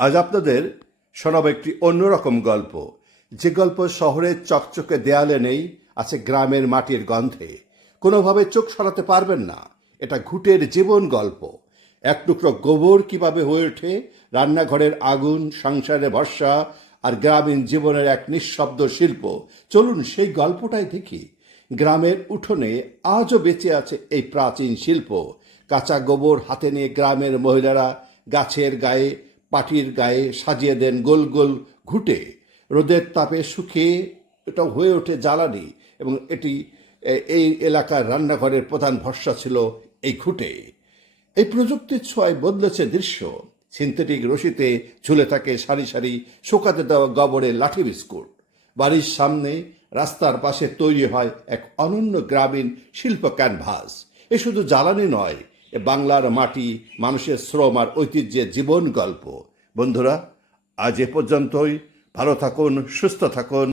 আজ আপনাদের শোনাবো একটি অন্যরকম গল্প, যে গল্প শহরের চকচকে দেয়ালে নেই, আছে গ্রামের মাটির গন্ধে। কোনোভাবে চোখ সরাতে পারবেন না, এটা ঘুঁটের জীবন গল্প। এক টুকরো গোবর কিভাবে হয়ে ওঠে রান্নাঘরের আগুন, সংসারে ভরসা, আর গ্রামীণ জীবনের এক নিঃশব্দ শিল্প। চলুন সেই গল্পটাই দেখি। গ্রামের উঠোনে আজও বেঁচে আছে এই প্রাচীন শিল্প। কাঁচা গোবর হাতে নিয়ে গ্রামের মহিলারা গাছের গায়ে, পাটির গায়ে সাজিয়ে দেন গোল গোল ঘুঁটে। রোদের তাপে শুকিয়ে এটা হয়ে ওঠে জ্বালানি, এবং এটি এই এলাকার রান্নাঘরের প্রধান ভরসা ছিল এই ঘুঁটে। এই প্রযুক্তির ছোঁয়ায় বদলেছে দৃশ্য। সিনথেটিক রশিতে ঝুলে থাকে সারি সারি শুকাতে দেওয়া গোবরের লাঠি বিস্কুট। বাড়ির সামনে, রাস্তার পাশে তৈরি হয় এক অনন্য গ্রামীণ শিল্প ক্যানভাস। এ শুধু জ্বালানি নয়, এ বাংলার মাটি, মানুষের শ্রম আর ঐতিহ্যের জীবন গল্প। বন্ধুরা, আজ এ পর্যন্তই। ভালো থাকুন, সুস্থ থাকুন।